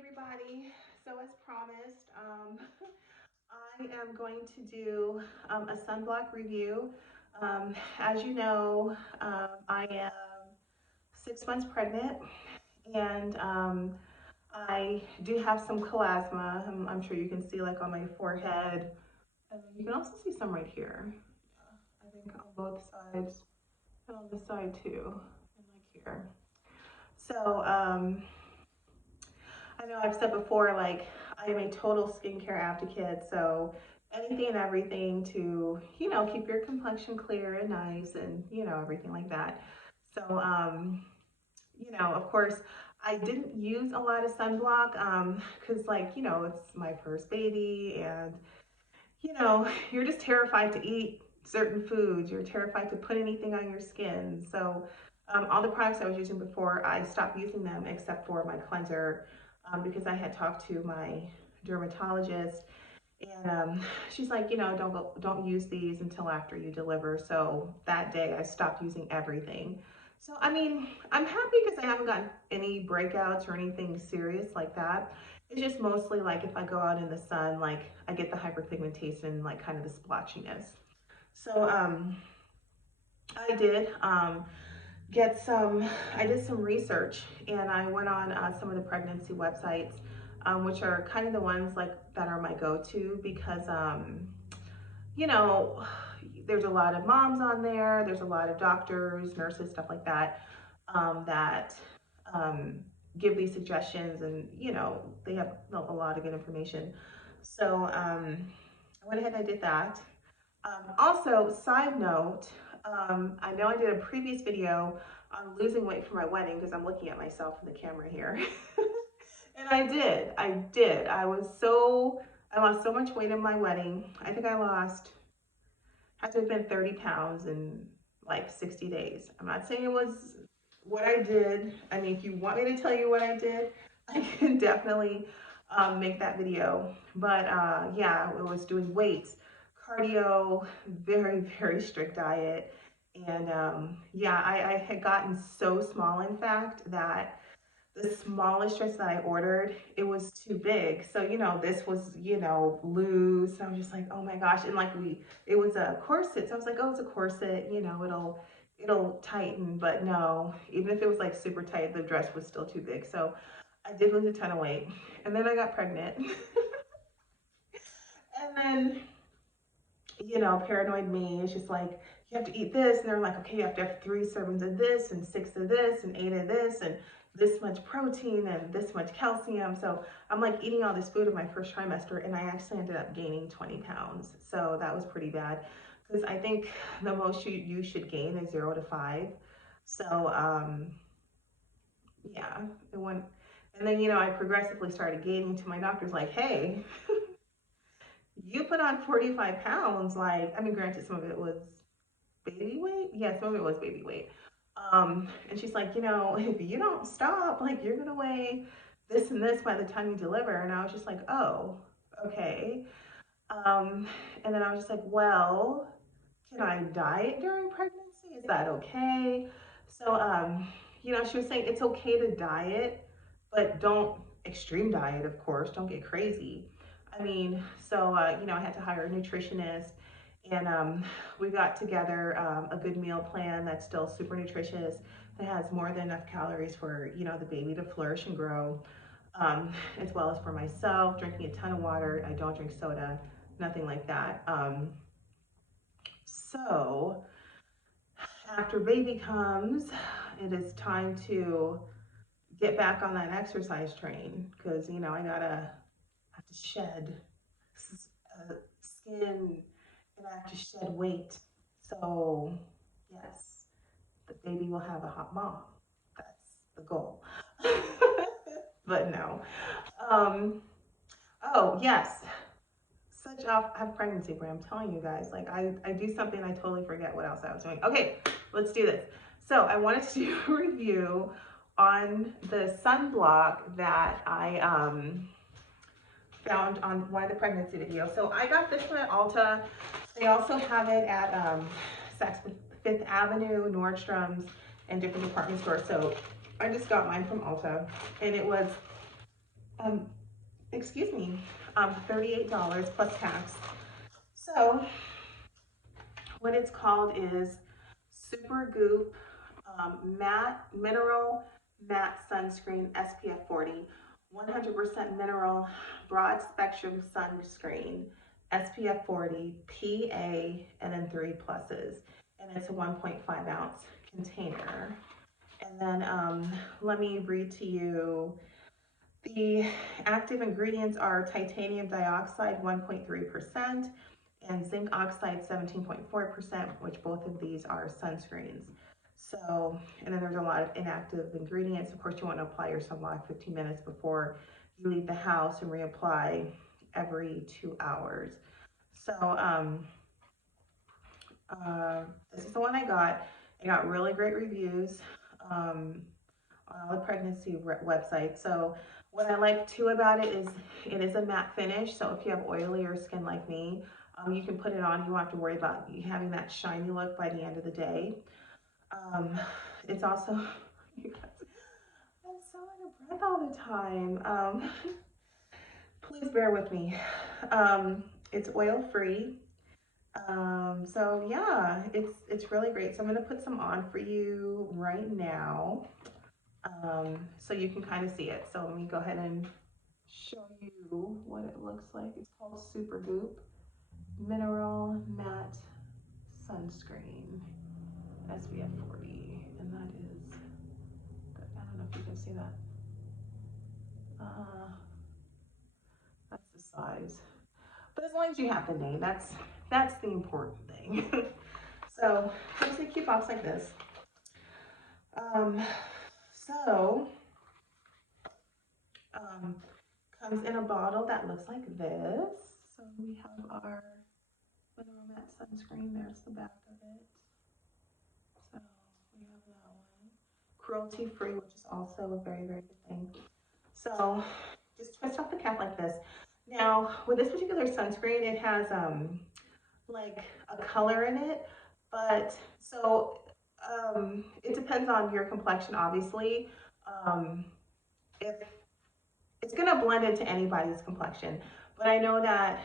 Everybody. So as promised, I am going to do a sunblock review. As you know, I am 6 months pregnant, and I do have some melasma. I'm sure you can see like on my forehead, and you can also see some right here. I think on both sides, and on this side too, and like here. So I know I've said before, like, I am a total skincare advocate, so anything and everything to, keep your complexion clear and nice and, everything like that. So, of course, I didn't use a lot of sunblock because, like, it's my first baby and, you're just terrified to eat certain foods. You're terrified to put anything on your skin. So, all the products I was using before, I stopped using them except for my cleanser because I had talked to my dermatologist, and she's like, don't use these until after you deliver. So that day, I stopped using everything. So I mean, I'm happy because I haven't gotten any breakouts or anything serious like that. It's just mostly like if I go out in the sun, like I get the hyperpigmentation and like kind of the splotchiness. So I did get some, I did some research and I went on some of the pregnancy websites, which are kind of the ones like that are my go-to because, you know, there's a lot of moms on there, there's a lot of doctors, nurses, stuff like that, that um, give these suggestions and, they have a lot of good information. So I went ahead and I did that. Also, side note, I know I did a previous video on losing weight for my wedding because I'm looking at myself in the camera here. And I did. I lost so much weight in my wedding. I think I lost, had to have been 30 pounds in like 60 days. I'm not saying it was what I did. I mean, if you want me to tell you what I did, I can definitely make that video. But yeah, it was doing weights, cardio, very, very strict diet. And yeah, I had gotten so small, in fact, that the smallest dress that I ordered, it was too big. So, this was, loose. I was just like, oh my gosh. And like it was a corset. So I was like, oh, it's a corset, it'll tighten. But no, even if it was like super tight, the dress was still too big. So I did lose a ton of weight. And then I got pregnant. And then, paranoid me is just like, you have to eat this. And they're like, okay, you have to have 3 servings of this and 6 of this and 8 of this and this much protein and this much calcium. So I'm like eating all this food in my first trimester and I actually ended up gaining 20 pounds. So that was pretty bad because I think the most you should gain is 0 to 5. So yeah, it went. And then, I progressively started gaining to my doctor's like, hey, you put on 45 pounds. Like, I mean, granted, some of it was baby weight. Yeah, some of it was baby weight. And she's like, if you don't stop, like, you're gonna weigh this and this by the time you deliver. And I was just like, oh, okay. Um, and then I was just like, well, can I diet during pregnancy? Is that okay? So, she was saying it's okay to diet, but don't extreme diet, of course. Don't get crazy. I mean, so, I had to hire a nutritionist and we got together a good meal plan that's still super nutritious, that has more than enough calories for, the baby to flourish and grow, as well as for myself, drinking a ton of water. I don't drink soda, nothing like that. So after baby comes, it is time to get back on that exercise train because I have to shed skin and I have to shed weight. So yes, the baby will have a hot mom. That's the goal. But no. Um, oh yes, such off have pregnancy brain. I'm telling you guys, like I do something, I totally forget what else I was doing. Okay, let's do this. So I wanted to do a review on the sunblock that I found on one of the pregnancy videos. So I got this one at Ulta. They also have it at Saks Fifth Avenue, Nordstrom's, and different department stores. So I just got mine from Ulta, and it was um, excuse me, $38 plus tax. So what it's called is Supergoop matte mineral matte sunscreen SPF 40, 100% mineral broad spectrum sunscreen SPF 40 PA, and then 3 pluses, and it's a 1.5 ounce container. And then let me read to you. The active ingredients are titanium dioxide 1.3% and zinc oxide 17.4%, which both of these are sunscreens. So, and then there's a lot of inactive ingredients. Of course, you want to apply your sunblock 15 minutes before you leave the house and reapply every 2 hours. So, this is the one I got. I got really great reviews on all the pregnancy websites. So what I like too about it is a matte finish. So if you have oilier skin like me, you can put it on. You don't have to worry about having that shiny look by the end of the day. It's also, you guys, I'm so out of breath all the time. Please bear with me. It's oil free. So yeah, it's really great. So I'm gonna put some on for you right now, so you can kind of see it. So let me go ahead and show you what it looks like. It's called Supergoop Mineral Matte Sunscreen SPF 40, and that is good. I don't know if you can see that. That's the size. But as long as you have the name, that's the important thing. So it's a cute box like this. So comes in a bottle that looks like this. So we have our mineral matte sunscreen. There's the back of it. So we have that one. Cruelty free, which is also a very, very good thing. So just twist off the cap like this. Now with this particular sunscreen, it has like a color in it, but so it depends on your complexion, obviously. If it's gonna blend into anybody's complexion, but I know that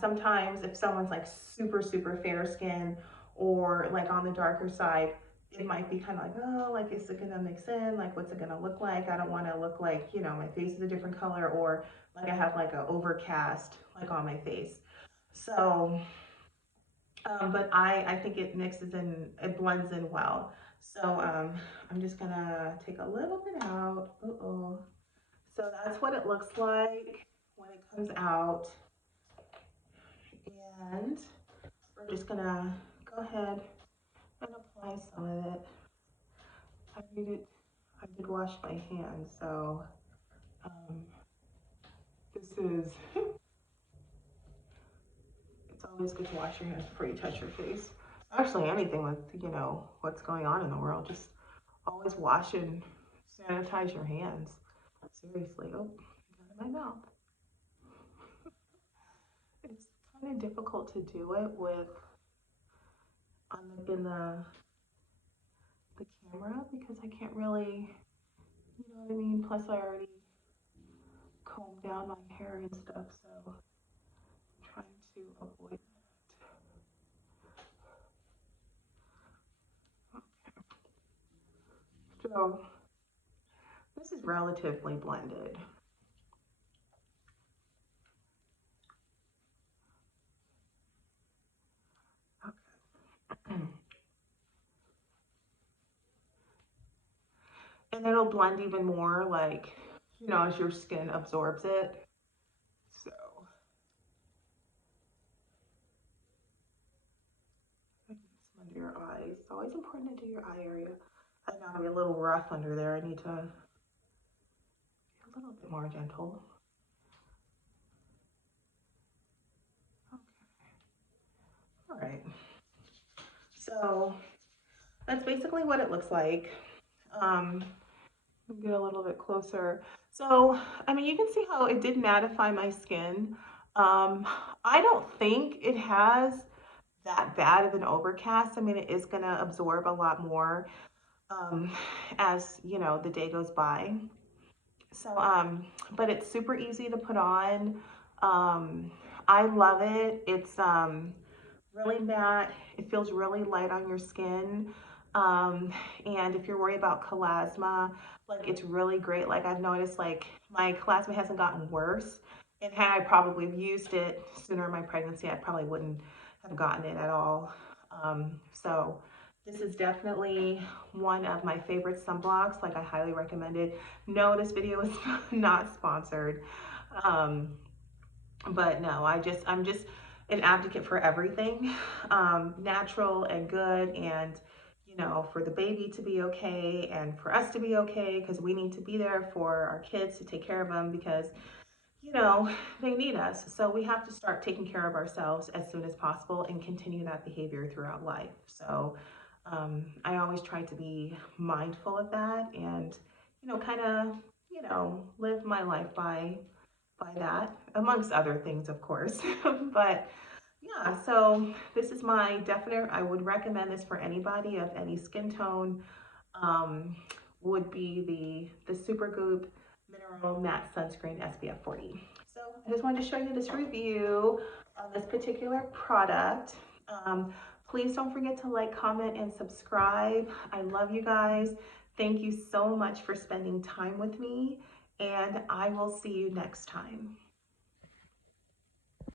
sometimes if someone's like super, super fair skin or like on the darker side, it might be kind of like, oh, like, is it gonna mix in? Like, what's it gonna look like? I don't wanna look like, my face is a different color, or like I have like a overcast like on my face. So, but I think it mixes in, it blends in well. So I'm just gonna take a little bit out. Uh-oh. So that's what it looks like when it comes out. And we're just gonna go ahead and apply some of it. I did wash my hands, so this is, it's always good to wash your hands before you touch your face. Actually, anything with, what's going on in the world, just always wash and sanitize your hands. Seriously, oh, got in my mouth. It's kind of difficult to do it with in the camera because I can't really, you know what I mean? Plus I already combed down my hair and stuff, so I'm trying to avoid that. Okay. So this is relatively blended. Okay. And it'll blend even more, like, as your skin absorbs it. So some under your eyes. It's always important to do your eye area. I know I'm a little rough under there. I need to be a little bit more gentle. Okay. All right. So that's basically what it looks like. Get a little bit closer. So, I mean, you can see how it did mattify my skin. I don't think it has that bad of an overcast. I mean, it is going to absorb a lot more as, the day goes by. So, but it's super easy to put on. Um, I love it. It's really matte. It feels really light on your skin. Um, and if you're worried about melasma, like it's really great. Like I've noticed like my melasma hasn't gotten worse. And had I probably used it sooner in my pregnancy, I probably wouldn't have gotten it at all. So this is definitely one of my favorite sunblocks. Like I highly recommend it. No, this video is not sponsored. Um, but no, I'm just an advocate for everything, natural and good, and for the baby to be okay and for us to be okay, because we need to be there for our kids to take care of them because you know they need us. So we have to start taking care of ourselves as soon as possible and continue that behavior throughout life. So I always try to be mindful of that and kind of live my life by that, amongst other things, of course. But yeah, so this is my definite, I would recommend this for anybody of any skin tone, um, would be the Supergoop Mineral Matte Sunscreen SPF 40. So I just wanted to show you this review on this particular product. Please don't forget to like, comment, and subscribe. I love you guys. Thank you so much for spending time with me, and I will see you next time.